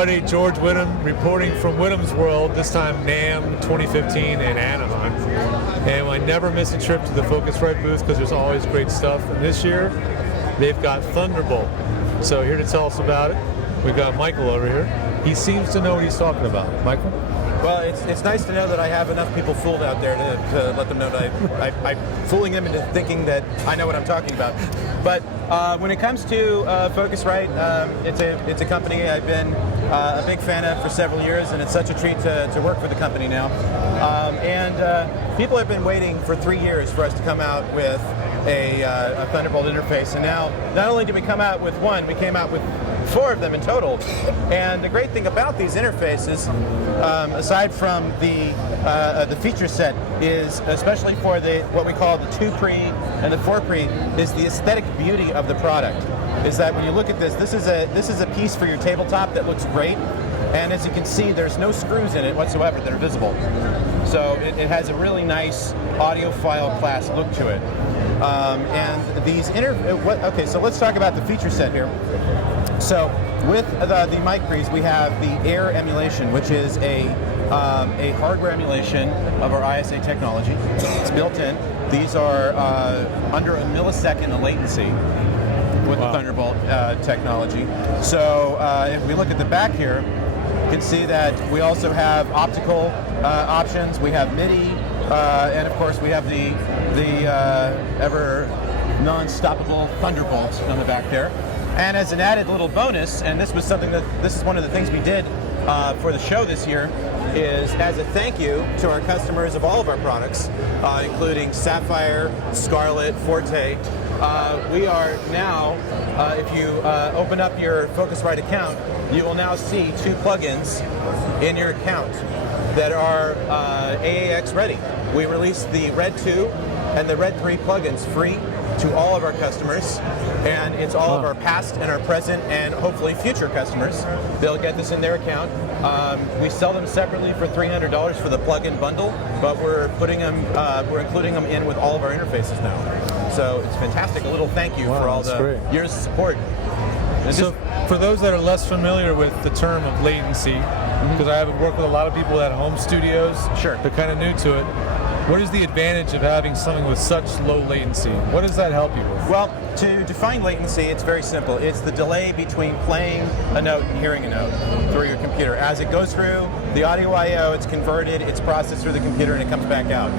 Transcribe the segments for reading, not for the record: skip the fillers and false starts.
everybody, George Whittam reporting from Whittam's World, this time NAMM 2015 in Anaheim. And I never miss a trip to the Focusrite booth because there's always great stuff. And this year, they've got Thunderbolt. So here to tell us about it, we've got Michael over here. He seems to know what he's talking about. Michael? Well, it's nice to know that I have enough people fooled out there to let them know that I'm fooling them into thinking that I know what I'm talking about. But when it comes to Focusrite, it's a company I've been a big fan of for several years, and it's such a treat to work for the company now. And people have been waiting for 3 years for us to come out with a Thunderbolt interface, and now not only did we come out with one, we came out with 4 of them in total. And the great thing about these interfaces, aside from the feature set, is especially for what we call the 2-pre and the 4-pre, is the aesthetic beauty of the product. Is that when you look at this is a piece for your tabletop that looks great, and as you can see, there's no screws in it whatsoever that are visible. So it has a really nice audiophile class look to it. And these okay, so let's talk about the feature set here. So with the mic pre's, we have the Air emulation, which is a hardware emulation of our ISA technology. It's built in. These are under a millisecond of latency with the Thunderbolt technology. So if we look at the back here, you can see that we also have optical options. We have MIDI, and of course we have the ever non-stoppable Thunderbolt on the back there. And as an added little bonus, and this is one of the things we did for the show this year, is as a thank you to our customers of all of our products, including Sapphire, Scarlett, Forte, we are now, if you open up your Focusrite account, you will now see 2 plugins in your account that are AAX ready. We released the Red 2 and the Red 3 plugins free to all of our customers, and it's all of our past and our present and hopefully future customers. They'll get this in their account. We sell them separately for $300 for the plug-in bundle, but we're including them in with all of our interfaces now. So it's fantastic. A little thank you for all the years of support. So for those that are less familiar with the term of latency, because I have worked with a lot of people at home studios, they're kind of new to it. What is the advantage of having something with such low latency? What does that help you with? Well, to define latency, it's very simple. It's the delay between playing a note and hearing a note through your computer. As it goes through the audio I/O, it's converted, it's processed through the computer, and it comes back out.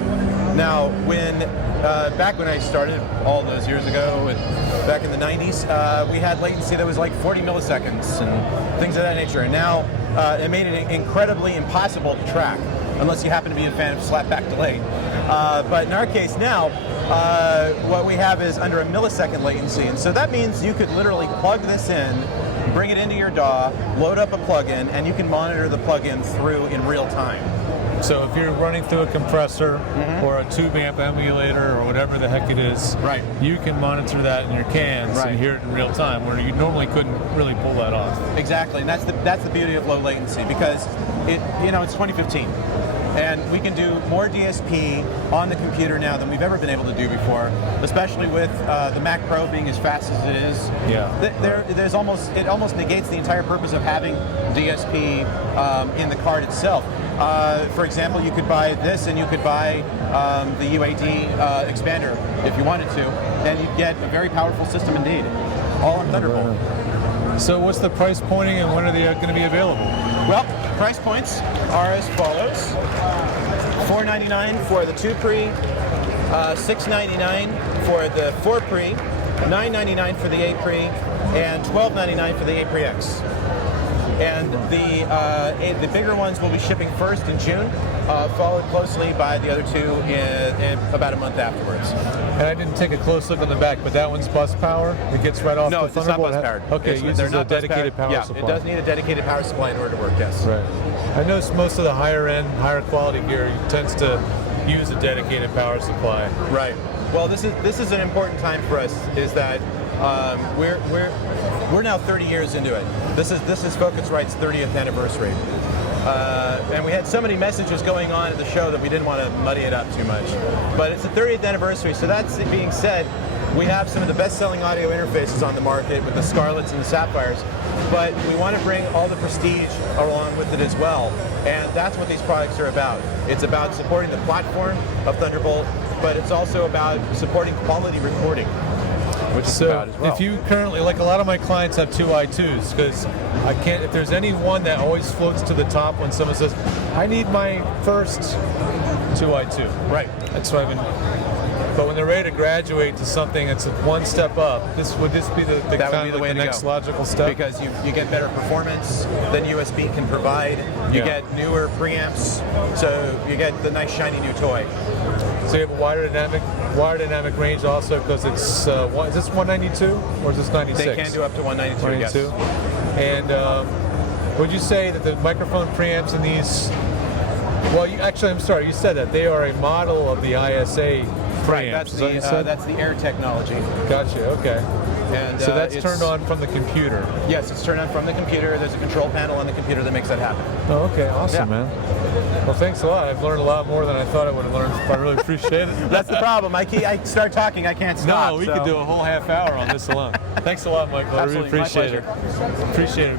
Now, back when I started all those years ago, back in the 90s, we had latency that was like 40 milliseconds and things of that nature. And now it made it incredibly impossible to track, unless you happen to be a fan of slapback delay. But in our case now, what we have is under a millisecond latency. And so that means you could literally plug this in, bring it into your DAW, load up a plugin, and you can monitor the plugin through in real time. So if you're running through a compressor or a tube amp emulator or whatever the heck it is, you can monitor that in your cans and hear it in real time, where you normally couldn't really pull that off. Exactly, and that's the beauty of low latency, because it's 2015. And we can do more DSP on the computer now than we've ever been able to do before, especially with the Mac Pro being as fast as it is. It almost negates the entire purpose of having DSP in the card itself. For example, you could buy this and you could buy the UAD expander if you wanted to, and you'd get a very powerful system indeed, all on Thunderbolt. So what's the price pointing, and when are they going to be available? Well, price points are as follows. $499 for the 2-pre, $699 for the 4-pre, $999 for the 8-pre, and $1299 for the 8-pre X. And the bigger ones will be shipping first in June, followed closely by the other 2 in about a month afterwards. And I didn't take a close look on the back, but that one's bus power? It gets right off the Thunderbolt? No, it's not bus powered. Okay, it uses a dedicated power supply. Yeah, it does need a dedicated power supply in order to work, yes. Right. I noticed most of the higher end, higher quality gear tends to use a dedicated power supply. Right. Well, this is an important time for us, is that we're now 30 years into it. This is Focusrite's 30th anniversary. And we had so many messages going on at the show that we didn't want to muddy it up too much. But it's the 30th anniversary, so that's it being said, we have some of the best-selling audio interfaces on the market with the Scarletts and the Sapphires, but we want to bring all the prestige along with it as well. And that's what these products are about. It's about supporting the platform of Thunderbolt, but it's also about supporting quality recording, which is about as well. If you currently, like a lot of my clients have two i2s, because I can't, if there's any one that always floats to the top when someone says, I need my first 2i2. Right. That's what I've been, but when they're ready to graduate to something that's one step up, would this be the kind of the next logical step? Because you get better performance than USB can provide. You get newer preamps, so you get the nice shiny new toy. So you have a wider dynamic range also, because it's is this 192 or is this 96? They can do up to 192. Yes. And would you say that the microphone preamps in these? Well, I'm sorry, you said that they are a model of the ISA preamps. Right. That's the air technology. Gotcha. Okay. And so that's turned on from the computer. Yes, it's turned on from the computer. There's a control panel on the computer that makes that happen. Oh, okay. Awesome, man. Well, thanks a lot. I've learned a lot more than I thought I would have learned. I really appreciate it. That's the problem. I start talking, I can't stop. No, we could do a whole half hour on this alone. Thanks a lot, Michael. Absolutely. I really appreciate it. Appreciate it.